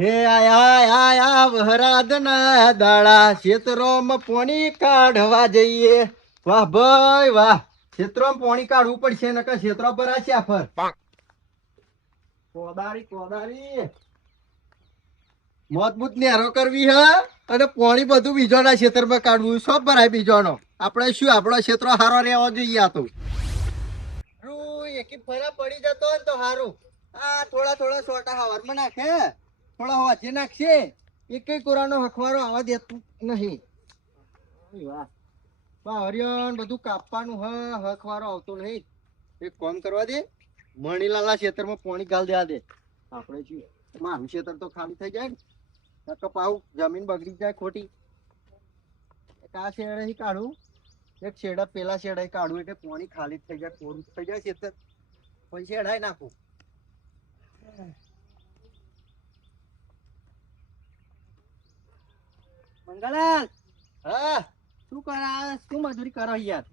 હે આયા વહરાદના દાડા ક્ષેત્રોમાં પોણી કાઢવા જઈએ. વાહ ભાઈ વાહ, ક્ષેત્રોમાં પોણી કાઢવું પડશે નકર ક્ષેત્રો પર આસ્યા ફર. કોદારી કોદારી મજબૂત નેરો કરવી હ અને પોણી બધું બીજોના ક્ષેત્રમાં કાઢવું. સબ ભરાય બીજોનો. આપણે શું આપણો ક્ષેત્રો હારો રહેવો જોઈએ. આ તો એકી ફરા પડી જતો હોય ને તો હારું. આ થોડા થોડા સોટા હવારમાં નાખે, થોડા વાંચી નાખશે, એક કોરાનો હખવારો આવવા દેતું નહીં. વાહ હરિયન બધું કાપવાનું હખવારો આવતો નહીં. એક કામ કરવા દે, મણીલાલના ખેતરમાં પાણી ગાલ દેવા દે. આપણે શું મારું ખેતર તો ખાલી થઈ જાય ને કપાવ જમીન બગડી જાય ખોટી. એક આ શેડે કાઢું, એક શેડા પેલા શેડા કાઢું એટલે પાણી ખાલી થઈ જાય, કોરું થઈ જાય ખેતર. પછી શેડાઈ નાખું. મંગલાલ હા શું કરા, શું મજૂરી કરો યાર?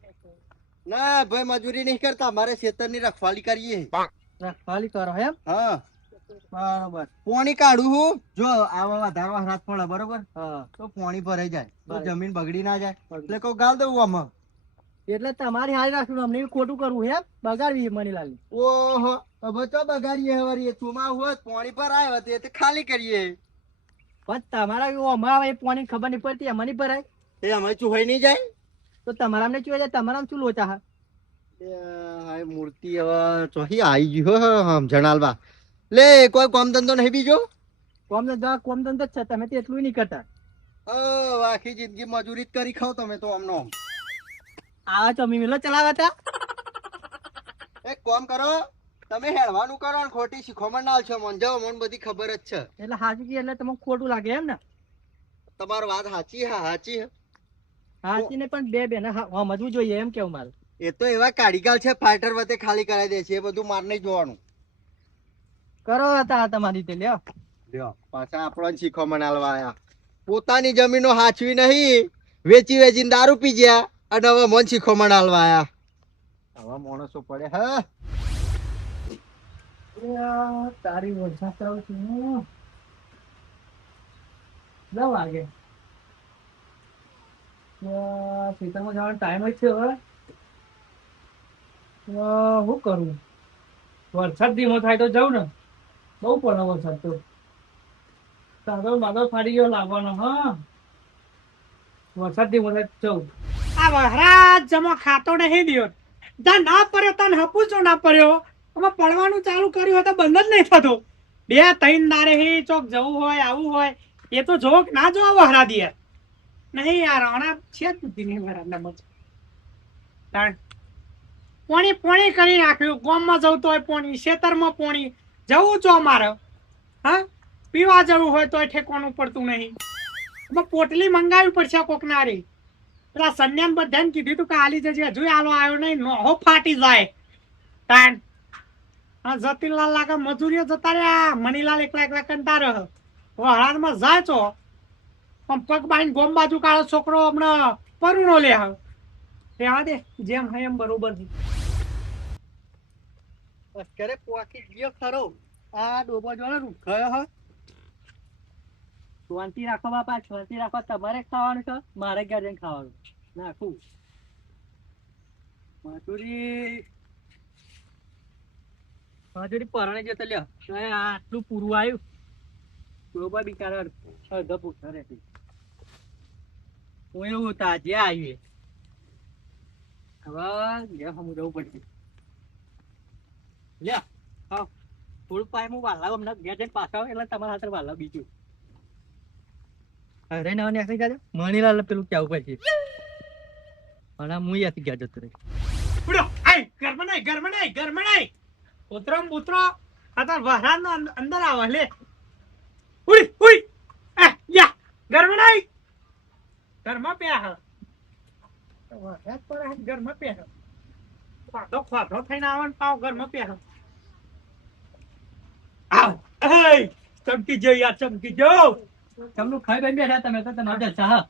ના ભાઈ મજૂરી નહીં કરતા, મારે ખેતરની રખવાલી કરીએ. રખવાલી કરો એમ? હા બરોબર. પાણી કાઢું હું જો આવા વધારવા રાત પડે બરોબર તો પાણી ભરાઈ જાય તો જમીન બગડી ના જાય એટલે કહું ગાલ દઉં આમાં. એટલે તમારી હારી રાખવું, અમને ખોટું કરવું એમ? બગાડવી મનીલાલ? ઓહો હવે તો બગાડીએ. હવે ચોમા હોય પાણી પર આવ્યો તે ખાલી કરીએ. પણ તમારા અમારા એ પાણી ખબર નહીં પડતી, એમાં નહીં ભરાય એ અમે ચૂહાઈ નહીં જાય તો તમારા ને ચૂહાઈ જાય. તમારા શું લોચા હા મૂર્તિ હવે ચોહી આવી ગયું સમજણાલવા. લે કોઈ કોમ ધંધો નહીં બીજો? કોમ ધંધો જ છે, તમે તો એટલું નહીં કરતા. આખી જિંદગી મજૂરી જ કરી ખાવ તમે તો. આમનો આ તો મિલો ચલાવતા. એક કામ કરો, તમે હેળવાનું કરો ને ખોટી શીખોમણ ના છો. મન જાવ મને બધી ખબર જ છે. એટલે હાચી એટલે તમને ખોટું લાગે એમ ને? તમારી વાત સાચી. હા સાચી સાચી ને પણ બે બેને સમજવું જોઈએ એમ કેવું મારે. એ તો એવા કારીગર છે ફાઈટર વતે ખાલી કરાવી દે છે. એ બધું માર નહીં જોવાનું. કરો હતા તમારી રીતે લ્યો લ્યો પાછા આપણો શીખોમણ આલવા આયા. પોતાની જમીનો હાચવી નહીં, વેચી વેચીને દારૂ પી ગયા અને હવે મન શીખોમણ આલવા આયા. આવા માણસો પડે હા. તારી ઓછા કરું છું વાગે ખેતરમાં જવાનો ટાઈમ જ છે. હવે શું કરું? વરસાદ ધીમો થાય તો જાઉં ને. બહુ પડે વરસાદ તો. કાગળ બાગળ ફાડી ગયો લાવવાનો. હા વરસાદ ધીમો થાય જાઉં. આ વરસાદ જમા ખાતો નહીં દિયો. જ્યાં ના પડ્યો ત્યાં હપુચો ના પડ્યો. આમાં પડવાનું ચાલુ કર્યું તો બંધ જ નહીં થતો. બે ત્રણ દારે હી ચોક જવું હોય આવું હોય એ તો જોક ના જોવા વહરા દે નહીં યાર. હમણાં છે જ નહીં વરાના મજ પોણી પોણી કરી નાખ્યું. ગામમાં જવું તો હોય પોણી, ખેતરમાં પોણી જવું છો મારે. હા પીવા જવું હોય તો ઠેકવાનું પડતું નહીં. પોટલી મંગાવી પડશે કોક નારી. પેલા સન્યાન બધાને કીધું તું કે હાલી જજે, હજુ આલો આવ્યો નહીં. નોહો ફાટી જાય તાણ. હા જતીનલાલ લાગે મજૂરીઓ જતા રહ્યા. મનીલાલ એકલા એકલા કંટાર વહાણમાં જાય છો પણ પગ બાઈને ગોમ બાજુ કાળો છોકરો હમણાં પરુણો લે રહેવા દે જેમ હોય એમ બરોબર છે. અત્યારે પોકી ગયો ખરો. આ ડોબો જોડે રૂખાયો હ. શાંતિ રાખો બાપા, શાંતિ રાખો. તમારે ખાવાનું છે, મારે ઘેર જઈને ખાવાનું નાખું. મજૂરી પરણે જતો લ્યો. આટલું પૂરું આવ્યું. ડોબા બિચારા અડધો પૂછો રહેતી. હું એવું તાજે આવ્યું. હવે હમ જવું પડશે. લ્યો હા થોડું પાય હું વાલાવ હમણાં ઘેર જઈને પાછા આવે એટલે તમારા હાથે વાલાવ બીજું. અરે ના નીકળી જાજો. મણીલાલ પેલું કેવું પછી અને હું અહીંયાથી ગયા જતો રહી. ઉડો આય ઘરમાં નહીં, ઘરમાં નહીં, ઘરમાં નહીં. ઉતરો ઉતરો આ વહરાન અંદર આવે લે. ઉઈ ઉઈ યા ઘરમાં નહીં, ઘરમાં પે હ વહરાત પર ઘરમાં પે હ. ખાધો ખાધો થઈને આવવાનું પાવ ઘરમાં પે હ. આવ એ ચમકી જો યાર, ચમકી જો. તમનું ખાઈ ગઈ બેઠા તમે તો તમારા જલસા હા.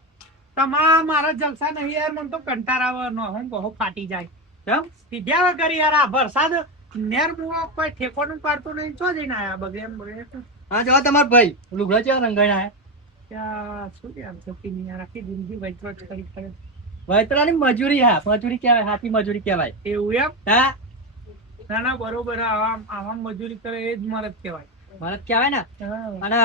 તમારા મારા જલસા નહીં યાર. મને તો કંટાર આવે નો હું બહુ ફાટી જાય. કેમ પીધ્યા કરી યાર. આ વરસાદ નેર મુઓ કોઈ ઠેકોનું પાડતો નહીં ચો જઈને આયા બગે એમ બગે હા જો તમાર ભાઈ લુગડા ચેવા રંગાઈને આયા ત્યાં શું યાર સતી ની યાર આખી જિંદગી વૈતરો જ કરી કરે વૈતરાની મજૂરી હા મજૂરી કહેવાય હાથી મજૂરી કહેવાય એવું એમ હા ના ના બરોબર આવા મજૂરી કરે એ જ મરદ કહેવાય મરદ કહેવાય ને અને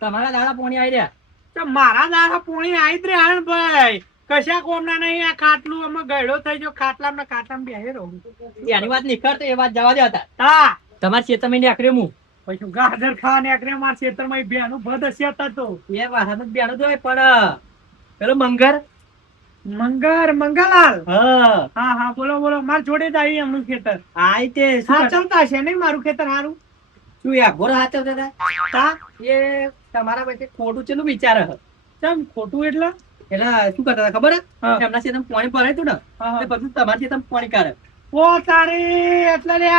તમારા દાદા પોણી આવી રહ્યા તો મારા દાદા પોણી આવી જ રહ્યા ભાઈ કશા કોમના નહીં આ ખાટલું અમે ગયડો થઈ ગયો ખાટલામાં બેહી રહું એની વાત નીકળ તો એ વાત જવા દે હતા હા તમારા ખેતરમાં ને આખરે હું પછી ગાજર ખાવા ને આખરે મારા ખેતરમાં બેનું ભદ હસ્યા તો એ વાત બેડો જોય પણ પેલો મંગલાલ હા હા હા બોલો બોલો માર જોડે જ આવી એમનું ખેતર આઈ તે સાચવતા છે નહીં મારું ખેતર સારું શું યાર ઘોર હાચવતા હતા એ તમારા પાસે ખોટું ચેલું વિચારે ચમ ખોટું એટલે શું કરતા હતા ખબર એમના છે પાણી ભરાય તું ને પછી તમારે છે પાણી કાઢે ઓ તારી એટલે લે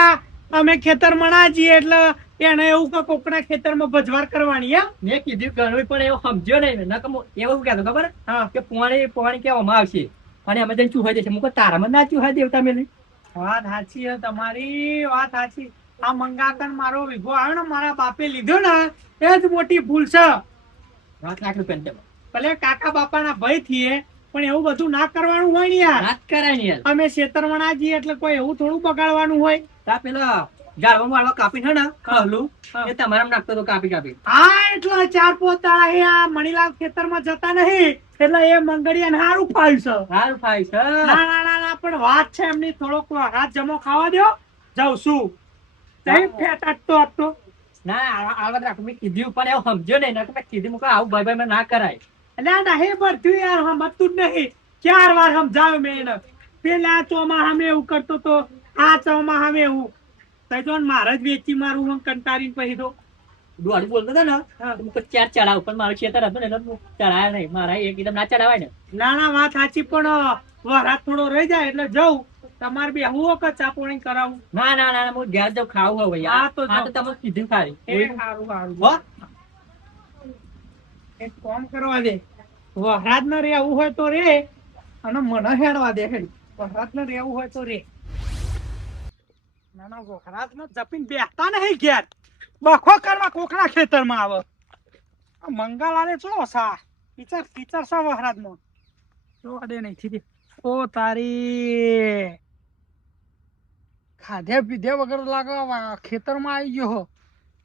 અમે ખેતર મણા છીએ એટલે એને એવું કે કોકના ખેતરમાં ભજવાર કરવાની એમ મેં કીધું ગણવી પણ એવું સમજ્યો નહીં ને એવું કહેતો ખબર કે પાણી કહેવામાં આવશે અને અમે જઈને ચૂહાઈ જશે મુકો તારામાં ના ચૂહાઈ દેવતા મેં વાત સાચી તમારી વાત સાચી આ મંગાકર મારો વિગો આવ્યો ને મારા બાપે લીધો ને એ જ મોટી ભૂલ છે ₹8,00,000 ભલે કાકા બાપાના ભય થઈએ પણ એવું બધું ના કરવાનું હોય ને યાર વાત કરાય ને યાર અમે ખેતરમણા જઈએ એટલે કોઈ એવું થોડું બગાડવાનું હોય તા પેલા ઝાડવા વાળવા કાપી છે ને ખલું એ તમારા નાખતો તો કાપી હા એટલે 4-5 દાડા આ મણીલાલ ખેતરમાં જતા નહીં એટલે એ મંગળિયા હારું ફાવ્યું છે ના પણ વાત છે એમની થોડોક હાથ જમો ખાવા દો જાઉં શું તઈ ફેટ અટતો ના આવત રાખ મેં કીધું પણ એવું સમજ્યો નહીં મેં કીધું મુકા આવું ભાઈ ના કરાય એટલે નહીં બધું યાર સમજતું જ નહીં 4 વાર સમજાવ્યું મેં એને પેલા ચોમા સામે એવું કરતો તો આ ચોમા સામે એવું તઈ તો મારે જ વેચી મારું હું કંટારીને પછી તો દોડું બોલતો હતો ને તો 4 ચડાવ પણ મારું ખેતર હતું ને એટલે ચડાયા નહીં મારા એકદમ ના ચડાવાય ને ના વાત સાચી પણ વરાત થોડો રહી જાય એટલે જવું તમારે બે હું કે ચા પાણી કરાવું ના હું ઘેર જાઉં ખાવું હવે યાર તો તમે કીધું ખારી સારું એક કામ કરવા દે વરાત ન રહેવું હોય તો રે અને મને હેડવા દે હેડ વરાત ન રહેવું હોય તો રે ના વરાત ન જપીને બેસતા નહીં ઘેર બખો કરવા કોકના ખેતરમાં આવે મંગલાલે ચો સા ટીચર સા વરાત નો જો દે નહીં થી ઓ તારી ખાધે પીધે વગર લાગે ખેતરમાં આવી ગયો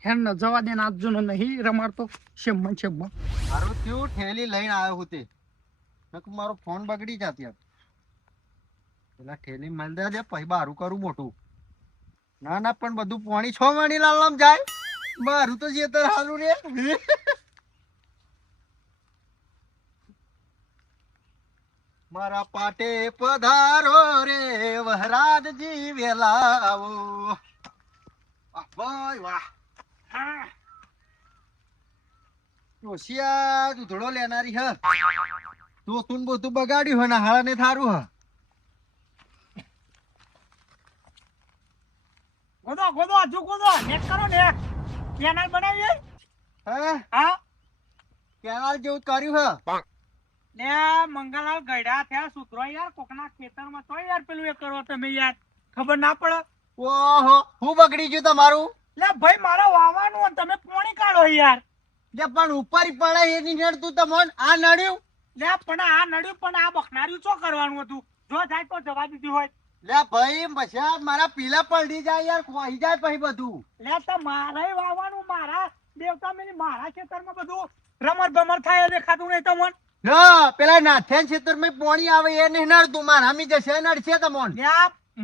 હેર ન જવા દે આપજો ને નહીં રમાડતો શેમમાં મારું થયું ઠેલી લઈને આવ્યો હું તે મારો ફોન બગડી જતી પેલા ઠેલી મળ દે પછી બારું કરું મોટું ના પણ બધું પાણી 6 વાણી લાલમ જાય મારું તો જેતર હારું રે મારા પાટે પધારો રે વહરાજજી વેલા આવો વાહ વાહ હા રોશિયા તું થોડો લેનારી હ તું તું બધું બગાડ્યું હે ને હાળા ને થારું હ ગોદો આજુ ગોદો નેટ કરો ને કેનાલ બનાવી હા કેનાલ જેવું કર્યું હ ને મંગલાલ ગયડા થયા સુતરો યાર કોકના ખેતરમાં તો યાર પેલું એ કરો તમે યાર ખબર ના પડે ઓહો હું બગડી ગયું તમારું લે ભાઈ મારે વાવાનું અને તમે પાણી કાઢો યાર લે પણ ઉપર પડે એ ની નડતું તમોન આ નડ્યું લે પણ આ નડ્યું પણ આ બખનાર્યું શું કરવાનું હતું જો થાય તો જવા દીધી હોય લે ભાઈ પછી મારા પીલા પલડી જાય યાર ખોઈ જાય પછી બધું લે તો મારે વાવાનું મારા દેવતા મેની મારા ખેતરમાં બધું રમર બમર થાય દેખાતું નહીં તમોન ના પેલા નાથેન ખેતરમાં પાણી આવે એ નહીં નડતું મારા મી જશે નડશે તમોન લે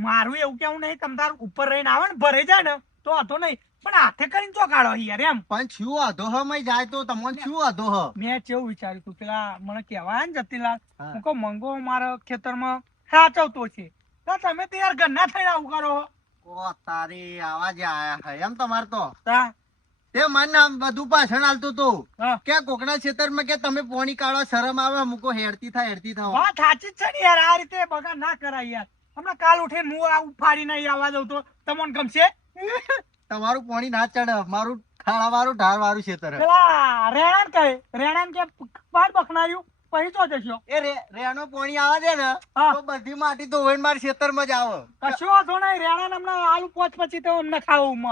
મારું એવું કેવું નહીં તમતાર ઉપર રહીને આવે ને ભરાઈ જાય ને તો હતો નહીં પણ હાથે કરીને ચો કાઢો યાર એમ પણ શું આધો હ મય જાય તો તમોન શું આધો હ મેં કેવું વિચાર્યું તું પેલા મને કહેવાય ને જતીલાલ હું કહું મંગો મારા ખેતરમાં સાચવતો છે તો તમે તો યાર ગન્ના થઈને આવું કરો ઓ તારી આવાજ આયા હે એમ તમાર તો તા તે મને બધું પાછળ આલતું તું કે કોકના ખેતરમાં કે તમે પાણી કાઢો શરમ આવે મુકો હેડતી થાય વાત સાચી જ છે ને યાર આ રીતે બગાડ ના કરાય યાર હમણાં કાલ ઉઠીને હું આ ઉફાડી નહીં આવવા દઉં તો તમને ગમશે તમારું પાણી ના ચડે મારું ખાડા વાળું ઢાર વાળું ખેતર પેલા રેણાન કે બાર બખનાર્યું પછી તો જશો એ રેનો પાણી આવે છે ને હા. તો બધી માટી ધોઈને માર ખેતરમાં જ આવે. કશો વાંધો નહીં રેણા હમણાં આલુ પોચ પછી તો અમને ખાવું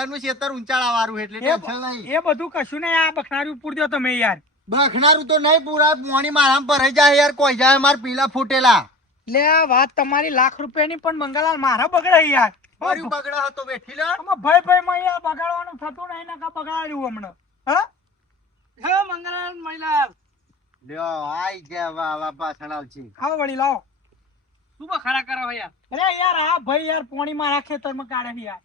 એનું ખેતર ઊંચાળા વાળું એટલે ટેન્શન નહીં. એ બધું કશું નહીં આ બખનારી ઉપર દો તમે યાર બખનારું તો નહીં પૂરા પાણી મારામાં ભરાઈ જાય યાર કોઈ જાય માર પીલા ફૂટેલા. લે આ વાત તમારી લાખ રૂપિયાની પણ મંગલાલ મારા બગડે યાર મારું બગડા હતો બેઠી લે. આમાં ભાઈ માં યાર બગાડવાનું થતું નહીં ને કા બગાડ્યું હમણાં હા હે મંગલાલ મહિલા લ્યો આઈ ગયા વાવા પાછળ છે. ખાઓ વળી લાવો શું બખાડા કરો યાર અરે યાર આ ભાઈ યાર પોણી મારા ખેતરમાં કાઢે યાર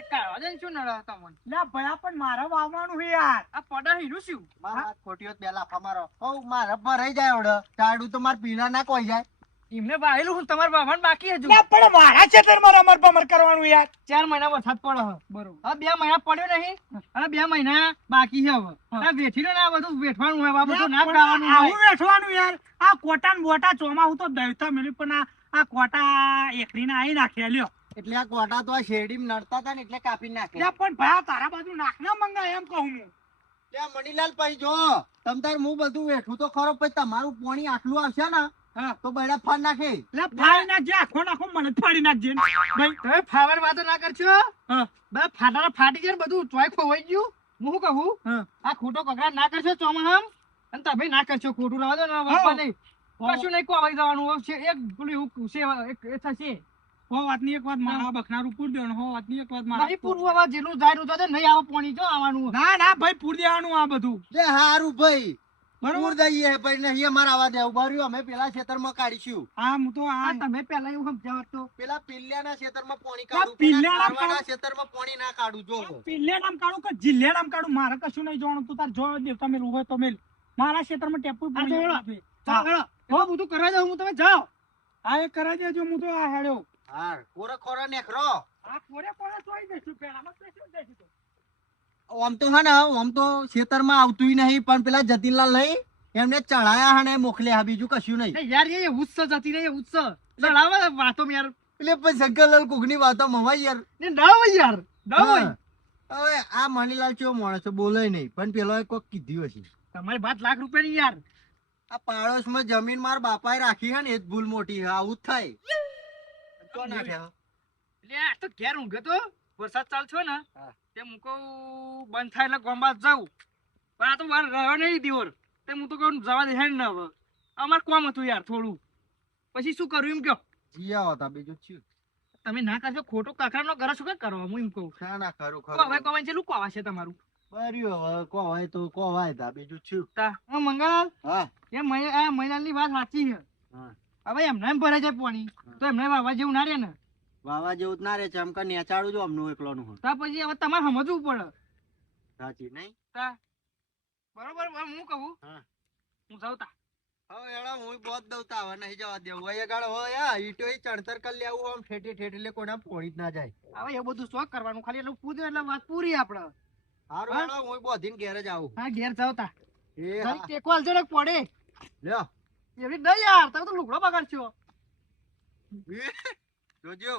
એ કાઢવા દે શું નડો તમને લે ભયા પણ મારા વાવવાનું છે યાર આ પડા હીરું શું મારા ખોટીઓ બે લાફા મારો હો મારા ભરાઈ જાય ઓડે ચાડું તો માર પીલા ના કોઈ જાય. એમને વાયેલું હું તમાર બાવન બાકી હજુ લે પણ મારા ખેતરમાં રમર બમર કરવાનું યાર 4 મહિના વરસાદ પડ્યો બરોબર હવે 2 મહિના પડ્યો નહીં અને 2 મહિના બાકી છે હવે આ વેઠીને ના બધું વેઠવાનું હોય આ બધું ના ખાવાનું હોય આવું વેઠવાનું યાર આ કોટા ને બોટા ચોમા હું તો દઈતા મેલી પણ આ કોટા એકરીને આઈ નાખે લ્યો એટલે આ કોટા તો આ શેરડીમાં નડતા હતા ને એટલે કાપી નાખે. લે પણ ભયા તારા બાજુ નાખ ના મંગા એમ કહું હું લે મણીલાલ ભાઈ જો તમ તાર હું બધું વેઠું તો ખરો પછી તમારું પાણી આટલું આવશે ને તો બડા ફાડ નાખે. લે ફાડી નાખજે આખો નાખો મને ફાડી નાખજે ભાઈ તમે ફાવર વાતો ના કરજો હા બા ફાટારા ફાટી જાય બધું ચોય ખોવાઈ ગયું હું કહું આ ખોટો કકડાટ ના કરશો ચોમાહામ અને તમે ના કરશો ખોટું રહેવા દો ને બાપા નહીં કશું નહીં કોવાઈ જવાનું છે એક પેલું છે એક થશે હો વાતની એક વાત મારા બખનારું પૂર દેવાનું હો વાતની એક વાત મારા પૂરું આવા જેનું જાય રૂ તો નહીં આવે પાણી જો આવવાનું ના ના ભાઈ પૂર દેવાનું આ બધું લે હારું ભાઈ બરોબર દઈએ ભાઈ નહીં અમાર આવા દેવું બર્યું અમે પેલા ખેતરમાં કાઢીશું. હા હું તો આ તમે પેલા એવું સમજાવત તો પેલા પિલ્લાના ખેતરમાં પાણી કાઢું પિલ્લાના ખેતરમાં પાણી ના કાઢું જો પિલ્લાનામ કાઢું કે જિલ્લાનામ કાઢું મારે કશું નહીં જોવાનું તું તાર જો દેવતા મેલ હોય તો મેલ મારા ખેતરમાં ટેપુ પાણી આપે ચાલો હો બધું કરાવી દઉં હું તમે જાઓ હા એ કરાવી દેજો હું તો આ હેડ્યો હા કોરા કોરા નેખરો આ કોરે કોરે જોઈ દેશું પેલામાં શું દેશું તો આમ તો હા ને આમ તો ખેતરમાં આવતું નહીં પણ પેલા જતીનલાલ નહીં એમને ચડાયા અને મોકલ્યા બીજું કશું નહીં યાર એ ઉત્સવ જતી નહીં ઉત્સવ લડાવે વાતો યાર એટલે પણ શંકરલાલ કોકની વાતો મવાય યાર ને ના યાર હવે આ મણીલાલ ચેવો માણસ બોલે નહીં પણ પેલો કોક કીધું હશે તમારી 5 લાખ રૂપિયાની યાર આ પાડોશમાં જમીન માર બાપાએ રાખી હે ને એ જ ભૂલ મોટી આવું જ થાય તો નાખ્યા એટલે આ તો ઘેર ઊંઘે તો વરસાદ ચાલશો ને તે હું કહું બંધ થાય એટલે ગોંબા જાઉં પણ આ તો મારે રહેવા નહીં દિવર તે હું તો કહું જવા દે ને હવે અમારે કોમ હતું યાર થોડું પછી શું કરું એમ કયો જીયા હતા બીજું શું તમે ના કરશો ખોટો કાકરાનો કરો છો કે કરો હું એમ કહું શા ના કરું હવે કોવાય છે કોવા છે તમારું બર્યું હવે કોવાય તો કોવાય તા બીજું શું તા મંગળ હા એ મહિલાની વાત સાચી છે હવે એમને એમ ભરાઈ જાય પાણી તો એમને વાવા જેવું ના રહે ને વાવા જેવું ના રે ચમકા નેચાડું જો અમનું એકલોનું તા પછી હવે તમારે સમજવું પડે સાચી નહીં તા બરોબર હું કહું હું જાઉં તા હવે એડા હું બોત દઉં હવે નહીં જવા દેવું હોય ગાળ હોય આ ઈટો ચણતર કરી લેવું આમ ઠેઠી ઠેઠી એટલે કોના પોણી જ ના જાય હવે એ બધું શોખ કરવાનું ખાલી એટલું પૂછ્યું એટલે વાત પૂરી આપણે હારું એડા હું બોધીને ઘેર જ આવું હા ઘેર જાઉં તા એ ટેકો આલજો ને પડે લ્યો એવી નહીં યાર તમે તો લુગડો બગાડશો જોજો